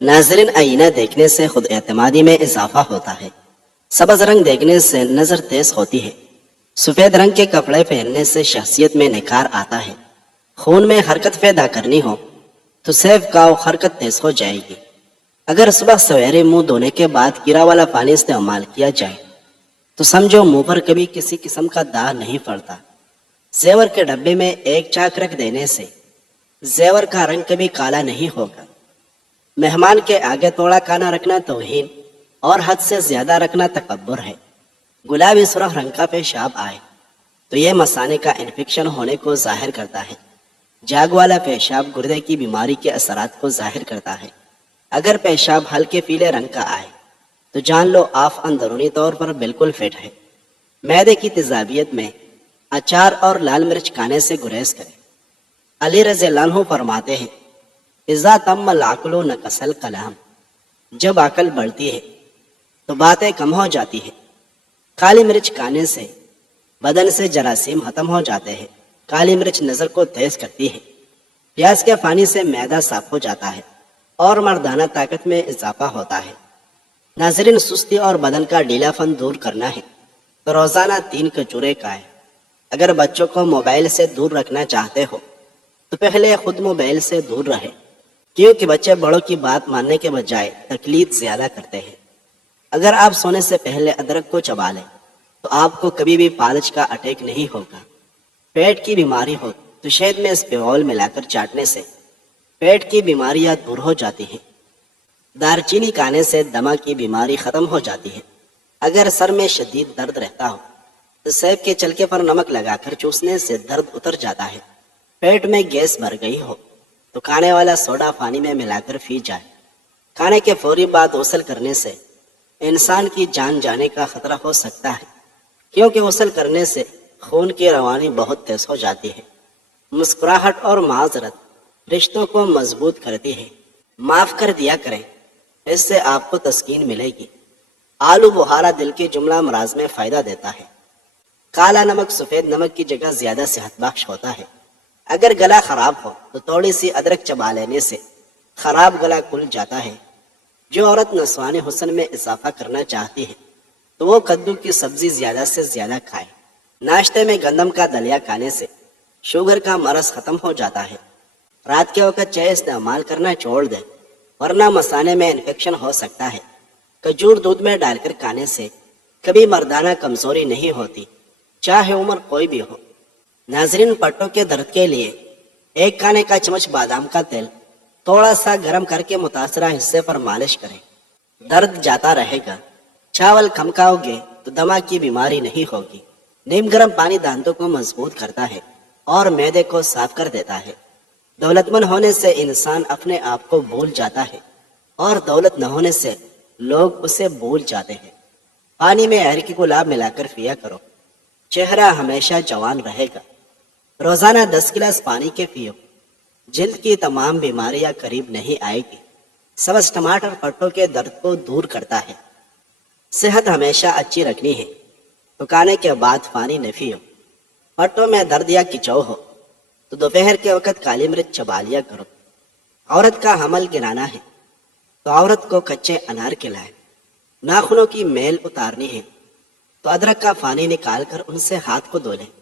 ناظرین، آئینہ دیکھنے سے خود اعتمادی میں اضافہ ہوتا ہے۔ سبز رنگ دیکھنے سے نظر تیز ہوتی ہے۔ سفید رنگ کے کپڑے پہننے سے شخصیت میں نکھار آتا ہے۔ خون میں حرکت پیدا کرنی ہو تو سیف کاؤ حرکت تیز ہو جائے گی۔ اگر صبح سویرے منہ دھونے کے بعد کیرا والا پانی استعمال کیا جائے تو سمجھو منہ پر کبھی کسی قسم کا داغ نہیں پڑتا۔ زیور کے ڈبے میں ایک چاک رکھ دینے سے زیور کا رنگ کبھی کالا نہیں ہوگا۔ مہمان کے آگے توڑا کانا رکھنا توہین اور حد سے زیادہ رکھنا تکبر ہے۔ گلابی سرخ رنگ کا پیشاب آئے تو یہ مثانے کا انفیکشن ہونے کو ظاہر کرتا ہے۔ جاگ والا پیشاب گردے کی بیماری کے اثرات کو ظاہر کرتا ہے۔ اگر پیشاب ہلکے پیلے رنگ کا آئے تو جان لو آپ اندرونی طور پر بالکل فٹ ہے۔ معدے کی تیزابیت میں اچار اور لال مرچ کھانے سے گریز کریں۔ علی رضی اللہ عنہ فرماتے ہیں، اذا تم العقل نقص الکلام، جب عقل بڑھتی ہے تو باتیں کم ہو جاتی ہے۔ کالی مرچ کھانے سے بدن سے جراثیم ختم ہو جاتے ہیں۔ کالی مرچ نظر کو تیز کرتی ہے۔ پیاز کے پانی سے معدہ صاف ہو جاتا ہے اور مردانہ طاقت میں اضافہ ہوتا ہے۔ ناظرین، سستی اور بدن کا ڈھیلا پن دور کرنا ہے تو روزانہ 3 کھجوریں کھائیں۔ اگر بچوں کو موبائل سے دور رکھنا چاہتے ہو تو پہلے خود موبائل سے دور رہیں، کیونکہ بچے بڑوں کی بات ماننے کے بجائے تقلید زیادہ کرتے ہیں۔ اگر آپ سونے سے پہلے ادرک کو چبا لیں تو آپ کو کبھی بھی فالج کا اٹیک نہیں ہوگا۔ پیٹ کی بیماری ہو تو شہد میں اسپیغول ملا کر چاٹنے سے پیٹ کی بیماریاں دور ہو جاتی ہیں۔ دار چینی کھانے سے دمہ کی بیماری ختم ہو جاتی ہے۔ اگر سر میں شدید درد رہتا ہو تو سیب کے چھلکے پر نمک لگا کر چوسنے سے درد اتر جاتا ہے۔ پیٹ میں گیس بھر گئی ہو تو کھانے والا سوڈا پانی میں ملا کر پی جائے۔ کھانے کے فوری بعد غسل کرنے سے انسان کی جان جانے کا خطرہ ہو سکتا ہے، کیونکہ غسل کرنے سے خون کی روانی بہت تیز ہو جاتی ہے۔ مسکراہٹ اور معذرت رشتوں کو مضبوط کرتی ہے۔ معاف کر دیا کریں، اس سے آپ کو تسکین ملے گی۔ آلو بخارا دل کے جملہ امراض میں فائدہ دیتا ہے۔ کالا نمک سفید نمک کی جگہ زیادہ صحت بخش ہوتا ہے۔ اگر گلا خراب ہو تو تھوڑی سی ادرک چبا لینے سے خراب گلا کھل جاتا ہے۔ جو عورت نسوانی حسن میں اضافہ کرنا چاہتی ہے تو وہ کدو کی سبزی زیادہ سے زیادہ کھائے۔ ناشتے میں گندم کا دلیا کھانے سے شوگر کا مرض ختم ہو جاتا ہے۔ رات کے وقت چائے استعمال کرنا چھوڑ دیں، ورنہ مثانے میں انفیکشن ہو سکتا ہے۔ کھجور دودھ میں ڈال کر کھانے سے کبھی مردانہ کمزوری نہیں ہوتی، چاہے عمر کوئی بھی ہو۔ ناظرین، پٹوں کے درد کے لیے 1 کھانے کا چمچ بادام کا تیل تھوڑا سا گرم کر کے متاثرہ حصے پر مالش کریں، درد جاتا رہے گا۔ چاول کم کھاؤ گے تو دمہ کی بیماری نہیں ہوگی۔ نیم گرم پانی دانتوں کو مضبوط کرتا ہے اور معدے کو صاف کر دیتا ہے۔ دولت مند ہونے سے انسان اپنے آپ کو بھول جاتا ہے اور دولت نہ ہونے سے لوگ اسے بھول جاتے ہیں۔ پانی میں ارکی کی گلاب ملا کر پیا کرو، چہرہ ہمیشہ جوان رہے گا۔ روزانہ 10 گلاس پانی کے پیو، جلد کی تمام بیماریاں قریب نہیں آئے گی۔ سبز ٹماٹر پٹوں کے درد کو دور کرتا ہے۔ صحت ہمیشہ اچھی رکھنی ہے تو کھانے کے بعد پانی نہ پیو۔ پٹوں میں درد یا کھچاؤ ہو تو دوپہر کے وقت کالی مرچ چبا لیا کرو۔ عورت کا حمل گرانا ہے تو عورت کو کچے انار کھلائیں۔ ناخنوں کی میل اتارنی ہے تو ادرک کا پانی نکال کر ان سے ہاتھ کو دھو لیں۔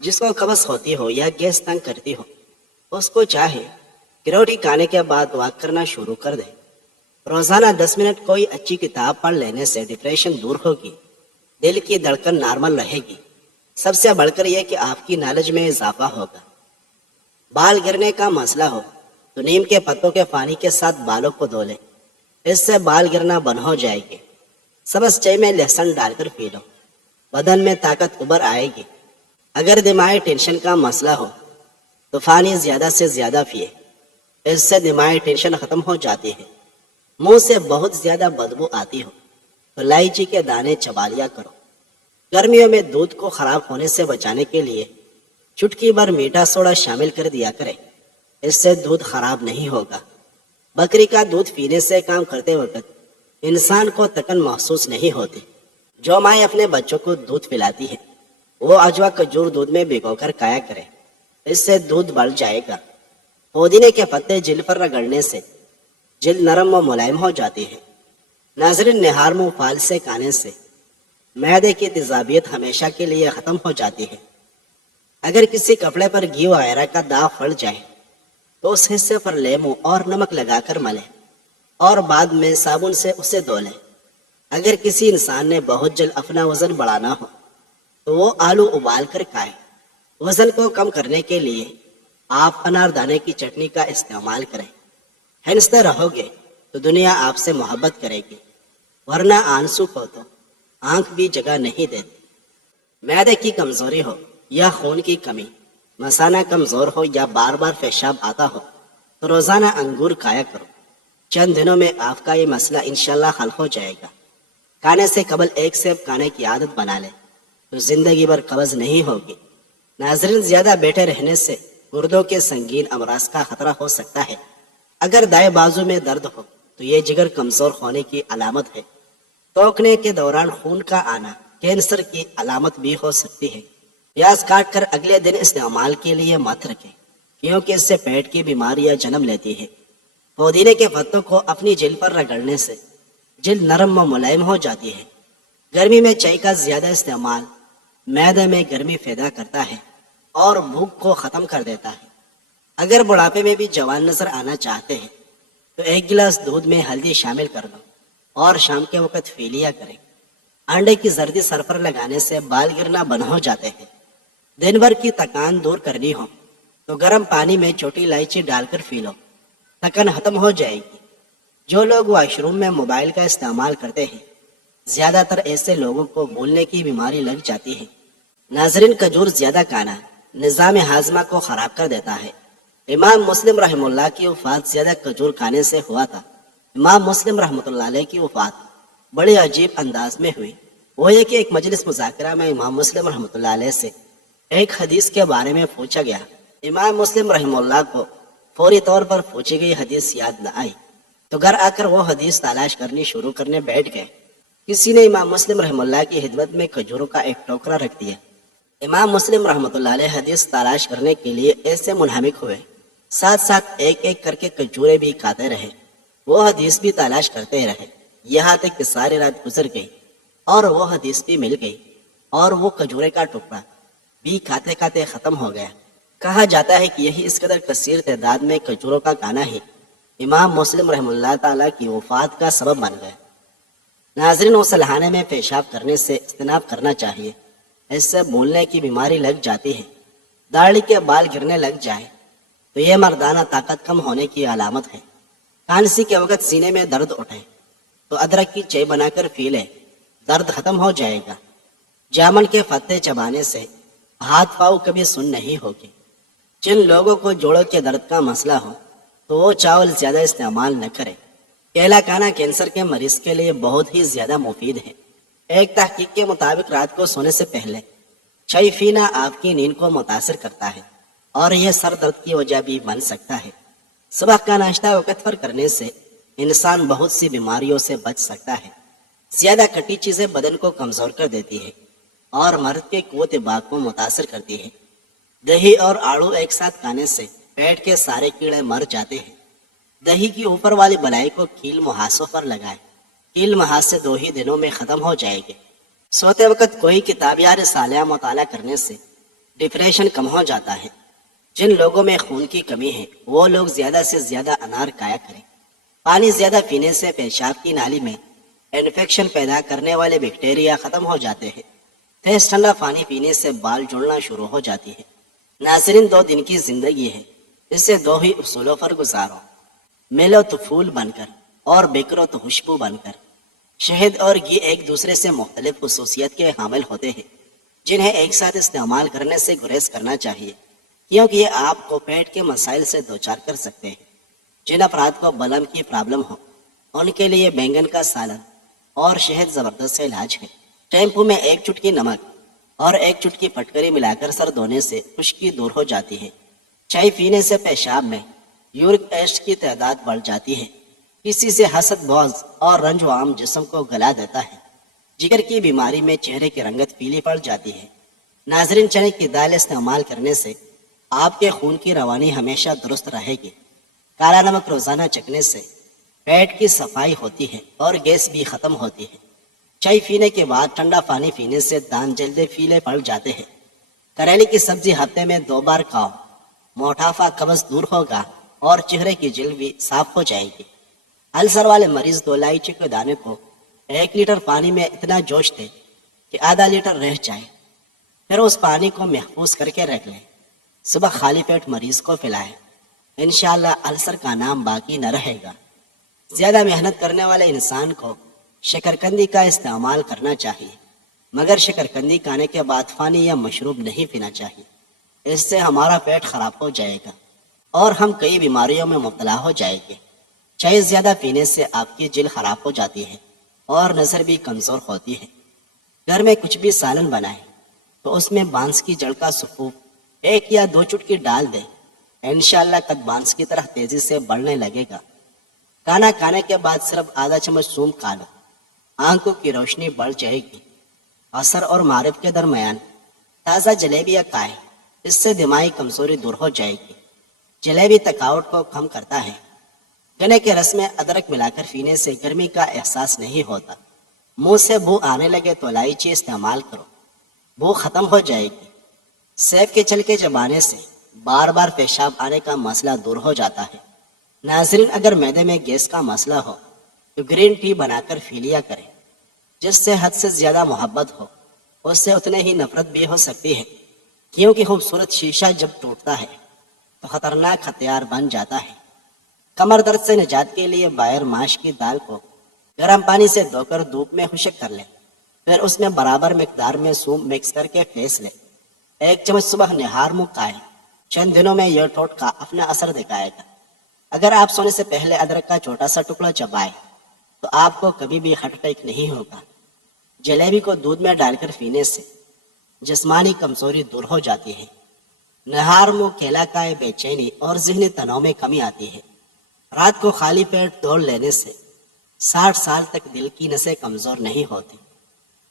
جس کو قبض ہوتی ہو یا گیس تنگ کرتی ہو اس کو چاہے کہ روٹی کھانے کے بعد واک کرنا شروع کر دے۔ روزانہ 10 منٹ کوئی اچھی کتاب پڑھ لینے سے ڈپریشن دور ہوگی، دل کی دھڑکن نارمل رہے گی۔ سب سے بڑھ کر یہ کہ آپ کی نالج میں اضافہ ہوگا۔ بال گرنے کا مسئلہ ہو تو نیم کے پتوں کے پانی کے ساتھ بالوں کو دھو لیں، اس سے بال گرنا بند ہو جائے گی۔ سبز چائے میں لہسن ڈال کر پی لو، بدن میں طاقت ابھر آئے گی۔ اگر دماغی ٹینشن کا مسئلہ ہو تو پانی زیادہ سے زیادہ پیے، اس سے دماغی ٹینشن ختم ہو جاتی ہے۔ منہ سے بہت زیادہ بدبو آتی ہو تو الائچی کے دانے چبا لیا کرو۔ گرمیوں میں دودھ کو خراب ہونے سے بچانے کے لیے چٹکی بھر میٹھا سوڈا شامل کر دیا کریں، اس سے دودھ خراب نہیں ہوگا۔ بکری کا دودھ پینے سے کام کرتے وقت انسان کو تکن محسوس نہیں ہوتی۔ جو مائیں اپنے بچوں کو دودھ پلاتی ہے وہ اجوا کھجور دودھ میں بھگو کر کھایا کرے، اس سے دودھ بڑھ جائے گا۔ پودینے کے پتے جلد پر رگڑنے سے جلد نرم و ملائم ہو جاتی ہے۔ ناظرین، نہار منہ پھال سے کھانے سے معدے کی تیزابیت ہمیشہ کے لیے ختم ہو جاتی ہے۔ اگر کسی کپڑے پر گھی وغیرہ کا داغ پڑ جائے تو اس حصے پر لیموں اور نمک لگا کر ملیں اور بعد میں صابن سے اسے دھو لیں۔ اگر کسی انسان نے بہت جلد اپنا وزن بڑھانا ہو تو وہ آلو ابال کر کھائے۔ وزن کو کم کرنے کے لیے آپ انار دانے کی چٹنی کا استعمال کریں۔ ہنستے رہو گے تو دنیا آپ سے محبت کرے گی، ورنہ آنسو کو تو آنکھ بھی جگہ نہیں دیتی۔ معدے کی کمزوری ہو یا خون کی کمی، مثانہ کمزور ہو یا بار بار پیشاب آتا ہو تو روزانہ انگور کھایا کرو۔ چند دنوں میں آپ کا یہ مسئلہ انشاءاللہ حل ہو جائے گا۔ کھانے سے قبل ایک سیب کھانے کی عادت بنا لیں تو زندگی بھر قبض نہیں ہوگی۔ ناظرین، زیادہ بیٹھے رہنے سے گردوں کے سنگین امراض کا خطرہ ہو سکتا ہے۔ اگر دائیں بازو میں درد ہو تو یہ جگر کمزور ہونے کی علامت ہے۔ ٹوکنے کے دوران خون کا آنا کینسر کی علامت بھی ہو سکتی ہے۔ پیاز کاٹ کر اگلے دن استعمال کے لیے مت رکھیں، کیونکہ اس سے پیٹ کی بیماریاں جنم لیتی ہے۔ پودینے کے پتوں کو اپنی جلد پر رگڑنے سے جلد نرم و ملائم ہو جاتی ہے۔ گرمی میں چائے کا زیادہ استعمال معدے میں گرمی پیدا کرتا ہے اور بھوک کو ختم کر دیتا ہے۔ اگر بڑھاپے میں بھی جوان نظر آنا چاہتے ہیں تو ایک گلاس دودھ میں ہلدی شامل کر دو اور شام کے وقت پی لیا کریں۔ انڈے کی زردی سر پر لگانے سے بال گرنا بند ہو جاتے ہیں۔ دن بھر کی تکان دور کرنی ہو تو گرم پانی میں چھوٹی الائچی ڈال کر پی لو، تھکن ختم ہو جائے گی۔ جو لوگ واش روم میں موبائل کا استعمال کرتے ہیں، زیادہ تر ایسے لوگوں کو بھولنے کی بیماری لگ جاتی ہے۔ ناظرین، کھجور زیادہ کھانا نظام ہاضمہ کو خراب کر دیتا ہے۔ امام مسلم رحمہ اللہ کی وفات زیادہ کھجور کھانے سے ہوا تھا۔ امام مسلم رحمۃ اللہ علیہ کی وفات بڑے عجیب انداز میں ہوئی۔ وہ یہ کہ ایک مجلس مذاکرہ میں امام مسلم رحمۃ اللہ علیہ سے ایک حدیث کے بارے میں پوچھا گیا۔ امام مسلم رحمہ اللہ کو فوری طور پر پوچھی گئی حدیث یاد نہ آئی تو گھر آ کر وہ حدیث تلاش کرنی شروع کرنے بیٹھ گئے۔ کسی نے امام مسلم رحمہ اللہ کی خدمت میں کھجوروں کا ایک ٹوکرا رکھ دیا۔ امام مسلم رحمۃ اللہ علیہ حدیث تلاش کرنے کے لیے ایسے منہمک ہوئے، ساتھ ساتھ ایک ایک کر کے کھجوریں بھی کھاتے رہے۔ وہ حدیث بھی تلاش کرتے رہے، یہاں تک کہ ساری رات گزر گئی اور وہ حدیث بھی مل گئی اور وہ کھجورے کا ٹکڑا بھی کھاتے کھاتے ختم ہو گیا۔ کہا جاتا ہے کہ یہی اس قدر کثیر تعداد میں کھجوروں کا کھانا ہی امام مسلم رحمہ اللہ تعالیٰ کی وفات کا سبب بن گیا۔ ناظرین، غسلخانے میں پیشاب کرنے سے اجتناب کرنا چاہیے، اس سے بھولنے کی بیماری لگ جاتی ہے۔ داڑھی کے بال گرنے لگ جائے تو یہ مردانہ طاقت کم ہونے کی علامت ہے۔ کھانسی کے وقت سینے میں درد اٹھے تو ادرک کی چائے بنا کر پی لے، درد ختم ہو جائے گا۔ جامن کے پتے چبانے سے ہاتھ پاؤں کبھی سن نہیں ہوگی۔ جن لوگوں کو جوڑوں کے درد کا مسئلہ ہو تو وہ چاول زیادہ استعمال نہ کرے۔ کیلا کھانا کینسر کے مریض کے لیے بہت ہی زیادہ مفید ہے۔ ایک تحقیق کے مطابق رات کو سونے سے پہلے چائے پینا آپ کی نیند کو متاثر کرتا ہے اور یہ سر درد کی وجہ بھی بن سکتا ہے۔ صبح کا ناشتہ وقت پر کرنے سے انسان بہت سی بیماریوں سے بچ سکتا ہے۔ زیادہ کھٹی چیزیں بدن کو کمزور کر دیتی ہے اور مرد کے قوت باغ کو متاثر کرتی ہے۔ دہی اور آڑو ایک ساتھ کھانے سے پیٹ کے سارے کیڑے مر جاتے ہیں۔ دہی کی اوپر والی بلائی کو کیل محاسوں پر لگائے، کیل محاسے 2 ہی دنوں میں ختم ہو جائے گے۔ سوتے وقت کوئی کتاب یا رسالہ مطالعہ کرنے سے ڈپریشن کم ہو جاتا ہے۔ جن لوگوں میں خون کی کمی ہے وہ لوگ زیادہ سے زیادہ انار کھایا کریں۔ پانی زیادہ پینے سے پیشاب کی نالی میں انفیکشن پیدا کرنے والے بیکٹیریا ختم ہو جاتے ہیں۔ تیز ٹھنڈا پانی پینے سے بال جڑنا شروع ہو جاتی ہے۔ ناظرین، 2 دن کی زندگی ہے، اسے 2 ہی اصولوں پر گزارو، ملو تو پھول بن کر اور بکھرو تو خوشبو بن کر۔ شہد اور گھی ایک دوسرے سے مختلف خصوصیت کے حامل ہوتے ہیں، جنہیں ایک ساتھ استعمال کرنے سے گریز کرنا چاہیے، کیونکہ یہ آپ کو پیٹ کے مسائل سے دوچار کر سکتے ہیں۔ جن افراد کو بلم کی پرابلم ہو ان کے لیے بینگن کا سالن اور شہد زبردست علاج ہے۔ شیمپو میں 1 چٹکی نمک اور 1 چٹکی پھٹکری ملا کر سر دھونے سے خشکی دور ہو جاتی ہے۔ چائے پینے سے پیشاب میں یورک ایسڈ کی تعداد بڑھ جاتی ہے۔ کسی سے حسد، بغض اور رنج و غم جسم کو گلا دیتا ہے۔ جگر کی بیماری میں چہرے کی رنگت پیلی پڑ جاتی ہے۔ ناظرین، چنے کی دال استعمال کرنے سے آپ کے خون کی روانی ہمیشہ درست رہے گی۔ کالا نمک روزانہ چکھنے سے پیٹ کی صفائی ہوتی ہے اور گیس بھی ختم ہوتی ہے۔ چائے پینے کے بعد ٹھنڈا پانی پینے سے دانت جلدی پیلے پڑ جاتے ہیں۔ کریلے کی سبزی ہفتے میں 2 بار کھاؤ، موٹافا قبض دور ہوگا اور چہرے کی جلد بھی صاف ہو جائے گی۔ السر والے مریض 2 الائچی کے دانے کو 1 لیٹر پانی میں اتنا جوش دے کہ آدھا لیٹر رہ جائے، پھر اس پانی کو محفوظ کر کے رکھ لیں۔ صبح خالی پیٹ مریض کو پلائیں، انشاءاللہ السر کا نام باقی نہ رہے گا۔ زیادہ محنت کرنے والے انسان کو شکرکندی کا استعمال کرنا چاہیے، مگر شکرکندی کھانے کے بعد پانی یا مشروب نہیں پینا چاہیے، اس سے ہمارا پیٹ خراب ہو جائے گا اور ہم کئی بیماریوں میں مبتلا ہو جائیں گے۔ چائے زیادہ پینے سے آپ کی جلد خراب ہو جاتی ہے اور نظر بھی کمزور ہوتی ہے۔ گھر میں کچھ بھی سالن بنائیں تو اس میں بانس کی جڑ کا سفوف 1 یا 2 چٹکی ڈال دیں، انشاءاللہ قد بانس کی طرح تیزی سے بڑھنے لگے گا۔ کھانا کھانے کے بعد صرف آدھا چمچ سونف کھا لو، آنکھوں کی روشنی بڑھ جائے گی۔ عصر اور مغرب کے درمیان تازہ جلیبیاں کھائیں، اس سے دماغی کمزوری دور ہو جائے گی۔ جلیبی تھکاوٹ کو کم کرتا ہے۔ گنے کے رس میں ادرک ملا کر پینے سے گرمی کا احساس نہیں ہوتا۔ منہ سے بو آنے لگے تو الائچی استعمال کرو، بو ختم ہو جائے گی۔ سیب کے چھلکے چبانے سے بار بار پیشاب آنے کا مسئلہ دور ہو جاتا ہے۔ ناظرین، اگر معدے میں گیس کا مسئلہ ہو تو گرین ٹی بنا کر پی لیا کریں۔ جس سے حد سے زیادہ محبت ہو اس سے اتنے ہی نفرت بھی ہو سکتی ہے، کیونکہ خوبصورت شیشہ جب ٹوٹتا ہے تو خطرناک ہتھیار بن جاتا ہے۔ کمر درد سے نجات کے لیے باہر ماش کی دال کو گرم پانی سے دھو کر دھوپ میں خشک کر لیں، پھر اس میں برابر مقدار میں سونف مکس کر کے پھینس لیں۔ 1 چمچ صبح نہار منہ کھائیں، چند دنوں میں یہ ٹوٹکا اپنا اثر دکھائے گا۔ اگر آپ سونے سے پہلے ادرک کا چھوٹا سا ٹکڑا چبائیں تو آپ کو کبھی بھی ہارٹ اٹیک نہیں ہوگا۔ جلیبی کو دودھ میں ڈال کر پینے سے جسمانی کمزوری دور ہو جاتی ہے۔ نہار منہ کیلا کھائے، بے چینی اور ذہنی تناؤ میں کمی آتی ہے۔ رات کو خالی پیٹ دوڑ لینے سے 60 سال تک دل کی نسیں کمزور نہیں ہوتی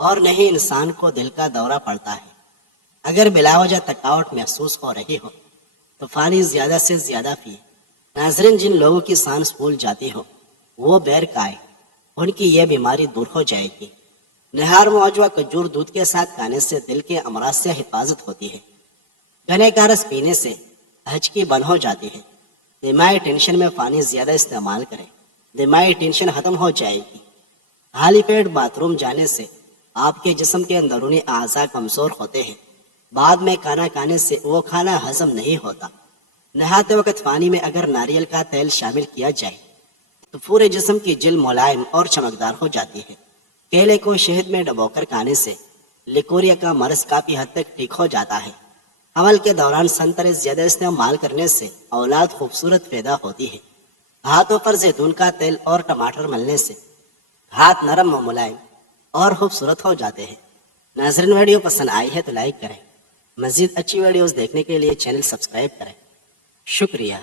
اور نہ ہی انسان کو دل کا دورہ پڑتا ہے۔ اگر بلا وجہ تھکاوٹ محسوس ہو رہی ہو تو پانی زیادہ سے زیادہ پیے۔ ناظرین، جن لوگوں کی سانس پھول جاتی ہو وہ بیر کھائیں، ان کی یہ بیماری دور ہو جائے گی۔ نہار موجوا کھجور دودھ کے ساتھ کھانے سے دل کے امراض سے حفاظت ہوتی ہے۔ گنے کا رس پینے سے ہچکی بند ہو جاتی ہے۔ دماغی ٹینشن میں پانی زیادہ استعمال کریں، دماغی ٹینشن ختم ہو جائے گی۔ خالی پیٹ باتھ روم جانے سے آپ کے جسم کے اندرونی اعضاء کمزور ہوتے ہیں، بعد میں کھانا کھانے سے وہ کھانا ہضم نہیں ہوتا۔ نہاتے وقت پانی میں اگر ناریل کا تیل شامل کیا جائے تو پورے جسم کی جلد ملائم اور چمکدار ہو جاتی ہے۔ کیلے کو شہد میں ڈبو کر کھانے سے لیکوریا کا مرض کافی حد تک ٹھیک ہو جاتا ہے۔ حمل کے دوران سنترے زیادہ استعمال کرنے سے اولاد خوبصورت پیدا ہوتی ہے۔ ہاتھوں پر زیتون کا تیل اور ٹماٹر ملنے سے ہاتھ نرم و ملائم اور خوبصورت ہو جاتے ہیں۔ ناظرین، ویڈیو پسند آئی ہے تو لائک کریں، مزید اچھی ویڈیوز دیکھنے کے لیے چینل سبسکرائب کریں۔ شکریہ۔